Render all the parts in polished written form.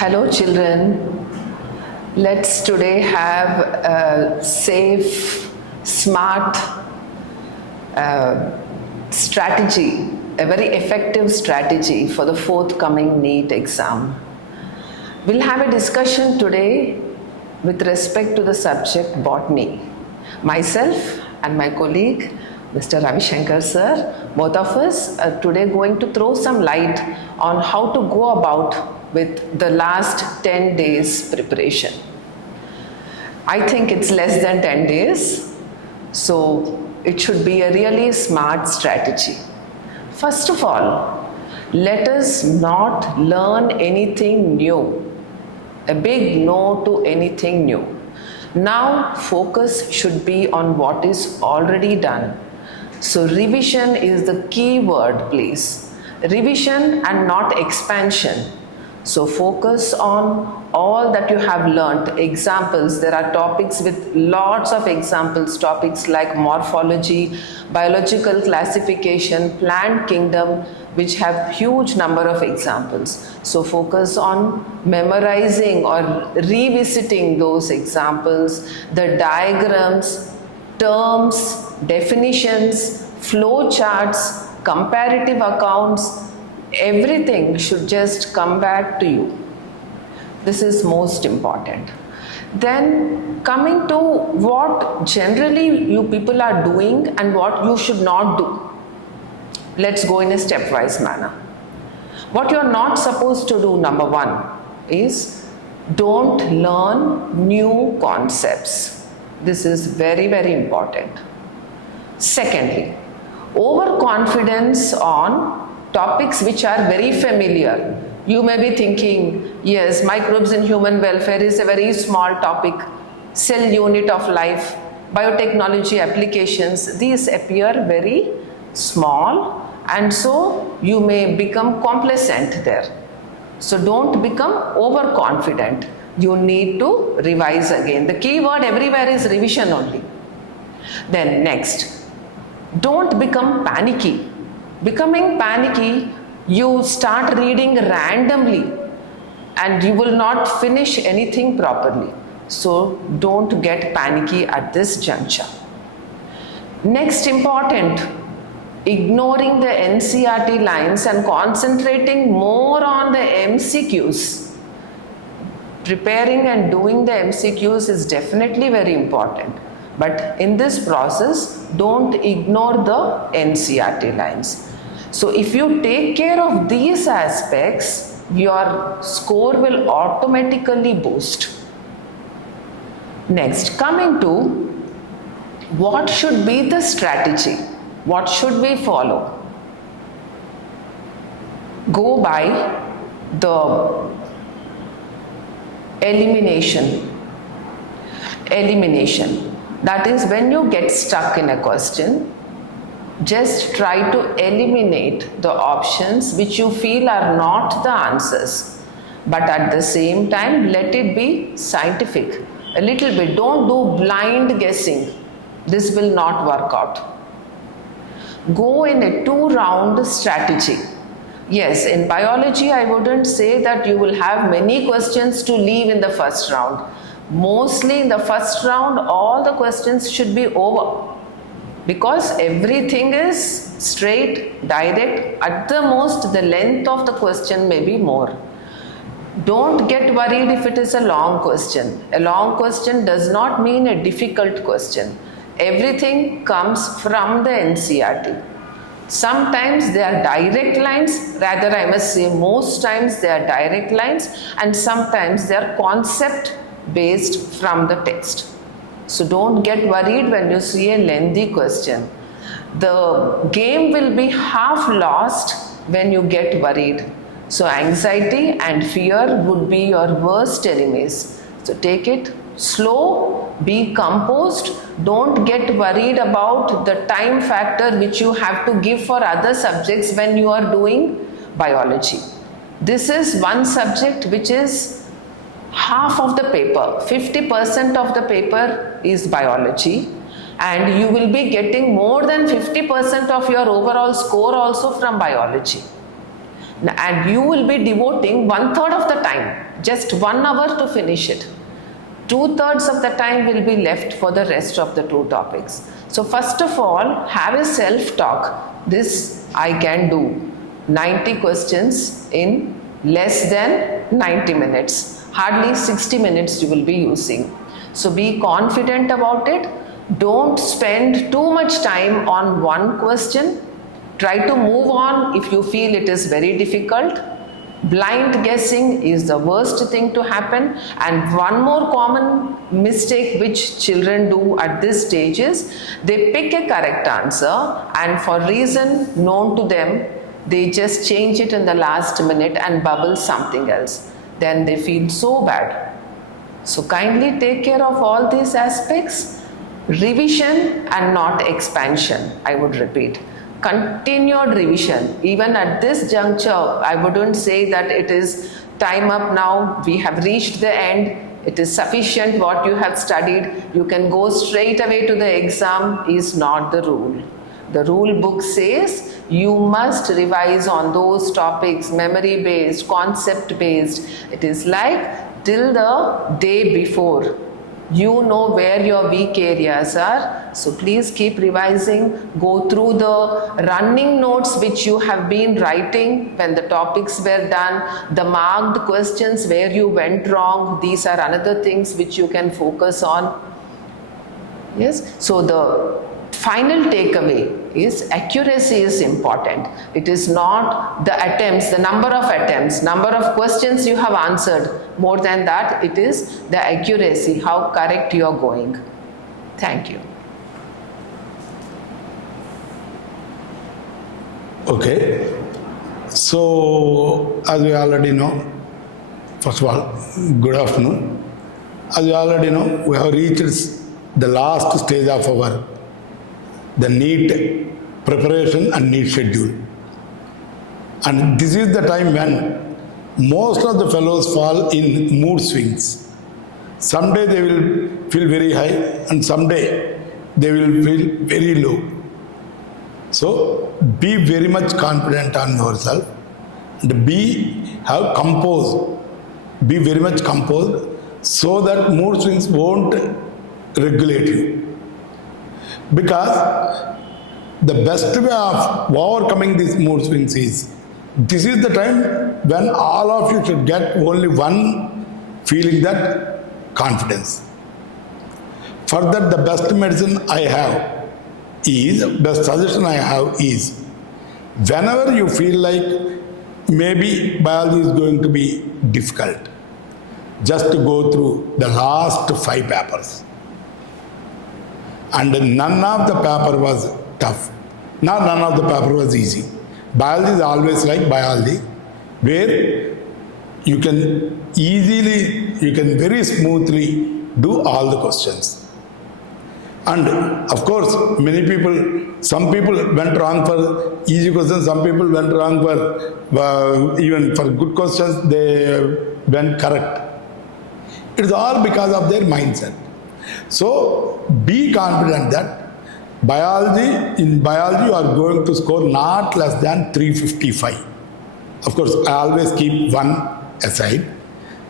Hello children, let's today have a safe, smart strategy, a very effective strategy for the forthcoming NEET exam. We'll have a discussion today with respect to the subject Botany. Myself and my colleague Mr. Ravi Shankar sir, both of us are today going to throw some light on how to go about with the last 10 days preparation. I think it's less than 10 days, so it should be a really smart strategy. First of all, let us not learn anything new. A big no to anything new. Now focus should be on what is already done. So revision is the key word, please. Revision and not expansion. So focus on all that you have learnt. Examples, there are topics with lots of examples, topics like morphology, biological classification, plant kingdom, which have huge number of examples. So focus on memorizing or revisiting those examples, the diagrams, terms, definitions, flow charts, comparative accounts, everything should just come back to you. This is most important. Then coming to what generally you people are doing and what you should not do. Let's go in a stepwise manner. What you're not supposed to do, number one, is don't learn new concepts. This is very, very important. Secondly, overconfidence on topics which are very familiar. You may be thinking, yes, microbes in human welfare is a very small topic, cell unit of life, biotechnology applications, these appear very small and so you may become complacent there. So don't become overconfident. You need to revise again. The key word everywhere is revision only. Then next, don't become panicky. Becoming panicky, you start reading randomly and you will not finish anything properly. So don't get panicky at this juncture. Next important, ignoring the NCERT lines and concentrating more on the MCQs. Preparing and doing the MCQs is definitely very important. But in this process, don't ignore the NCERT lines. So if you take care of these aspects, your score will automatically boost. Next, coming to what should be the strategy? What should we follow? Go by the elimination. That is, when you get stuck in a question, just try to eliminate the options which you feel are not the answers. But at the same time, let it be scientific. A little bit. Don't do blind guessing. This will not work out. Go in a two-round strategy. Yes, in biology, I wouldn't say that you will have many questions to leave in the first round. Mostly in the first round, all the questions should be over. Because everything is straight, direct, at the most the length of the question may be more. Don't get worried if it is a long question. A long question does not mean a difficult question. Everything comes from the NCERT. Sometimes they are direct lines, rather I must say most times they are direct lines, and sometimes they are concept based from the text. So don't get worried when you see a lengthy question. The game will be half lost when you get worried. So anxiety and fear would be your worst enemies. So take it slow, be composed, don't get worried about the time factor which you have to give for other subjects when you are doing biology. This is one subject which is half of the paper, 50% of the paper is biology, and you will be getting more than 50% of your overall score also from biology. And you will be devoting 1/3 of the time Just 1 hour to finish it. 2/3 of the time will be left for the rest of the 2 topics. So first of all, have a self-talk. This I can do. 90 questions in less than 90 minutes. Hardly 60 minutes you will be using. So be confident about it. Don't spend too much time on one question. Try to move on if you feel it is very difficult. Blind guessing is the worst thing to happen. And one more common mistake which children do at this stage is they pick a correct answer and for reason known to them, they just change it in the last minute and bubble something else. Then they feel so bad. So kindly take care of all these aspects. Revision and not expansion, I would repeat. Continued revision. Even at this juncture, I wouldn't say that it is time up now, we have reached the end, it is sufficient what you have studied, you can go straight away to the exam is not the rule. The rule book says you must revise on those topics, memory based, concept based. It is like till the day before. You know where your weak areas are, so please keep revising. Go through the running notes which you have been writing when the topics were done, the marked questions where you went wrong. These are another things which you can focus on. Yes, so the final takeaway is accuracy is important. It is not the attempts, the number of attempts, number of questions you have answered. More than that, it is the accuracy, how correct you are going. Thank you. Okay. So, as we already know, first of all, good afternoon. As we already know, we have reached the last stage of our the NEET preparation and NEET schedule. And this is the time when most of the fellows fall in mood swings. Someday they will feel very high and someday they will feel very low. So be very much confident on yourself and have composed. Be very much composed so that mood swings won't regulate you. Because the best way of overcoming these mood swings is, this is the time when all of you should get only one feeling, that confidence. For that, the best medicine I have is, best suggestion I have is, whenever you feel like maybe biology is going to be difficult, just go through the last 5 papers. And none of the paper was tough. None of the paper was easy. Biology is always like biology, where you can very smoothly do all the questions. And of course, some people went wrong for easy questions, some people went wrong for, even for good questions, they went correct. It is all because of their mindset. So be confident that in biology you are going to score not less than 355. Of course, I always keep one aside,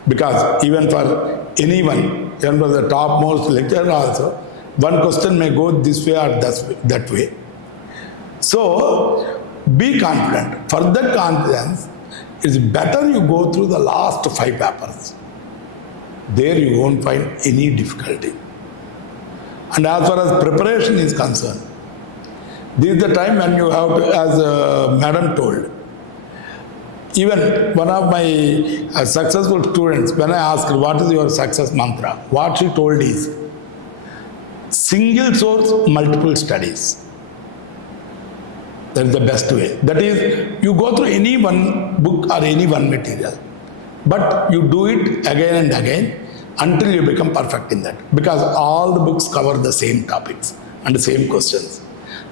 because even for anyone, even for the topmost lecturer also, one question may go this way or that way. So be confident. For that confidence, it's better you go through the last 5 papers. There you won't find any difficulty. And as far as preparation is concerned, this is the time when you have to, as Madam told, even one of my successful students, when I asked her, what is your success mantra? What she told is, single source, multiple studies. That is the best way. That is, you go through any one book or any one material, but you do it again and again until you become perfect in that. Because all the books cover the same topics and the same questions.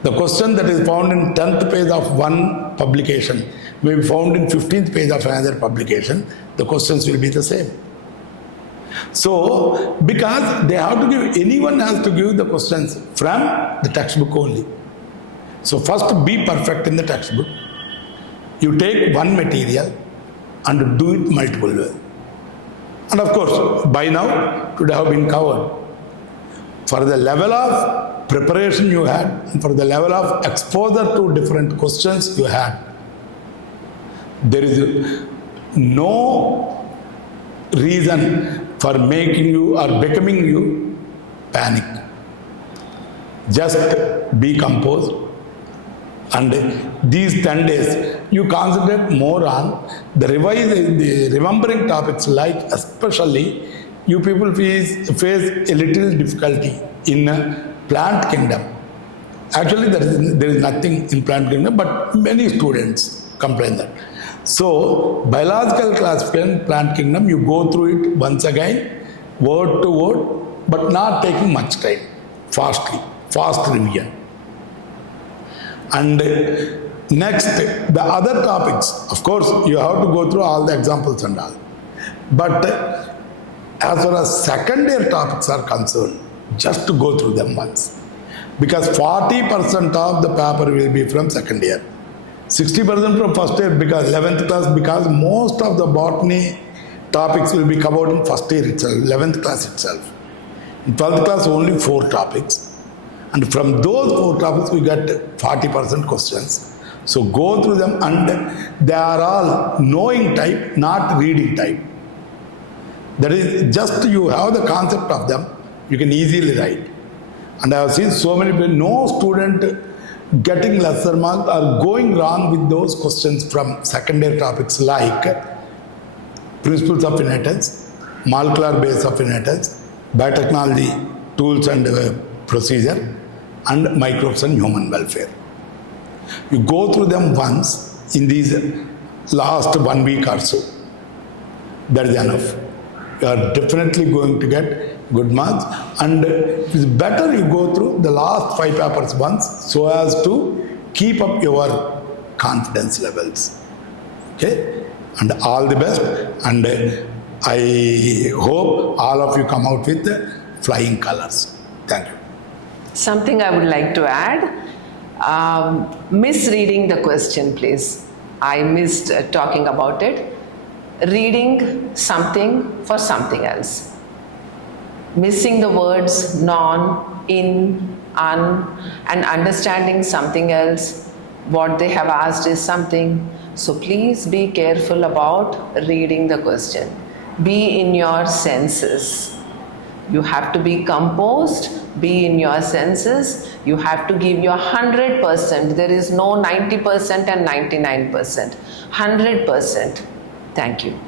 The question that is found in 10th page of one publication may be found in 15th page of another publication. The questions will be the same. So, because they have to give, anyone has to give the questions from the textbook only. So first be perfect in the textbook. You take one material and do it multiple ways. And of course, by now, it would have been covered. For the level of preparation you had, and for the level of exposure to different questions you had, there is no reason for making you or becoming you panic. Just be composed, and these 10 days you concentrate more on the remembering topics, like especially you people face a little difficulty in plant kingdom. Actually there is nothing in plant kingdom, but many students complain that. So biological classification, plant kingdom, you go through it once again, word to word, but not taking much time, fast revision. And next, the other topics, of course, you have to go through all the examples and all. But as far as second year topics are concerned, just to go through them once. Because 40% of the paper will be from second year. 60% from first year, because 11th class, because most of the botany topics will be covered in first year itself, 11th class itself. In 12th class, only 4 topics. And from those 4 topics, we get 40% questions. So go through them, and they are all knowing type, not reading type. That is, just you have the concept of them, you can easily write. And I have seen so many people, no student getting lesser marks or going wrong with those questions from secondary topics like principles of inheritance, molecular base of inheritance, biotechnology, tools and procedure, and microbes and human welfare. You go through them once in these last 1 week or so. That is enough. You are definitely going to get good marks, and it's better you go through the last 5 papers once so as to keep up your confidence levels. Okay? And all the best, and I hope all of you come out with flying colors. Thank you. Something I would like to add, misreading the question, please. I missed talking about it. Reading something for something else. Missing the words non, in, un, and understanding something else. What they have asked is something. So please be careful about reading the question. Be in your senses. You have to be composed, be in your senses. You have to give your 100%. There is no 90% and 99%. 100%. Thank you.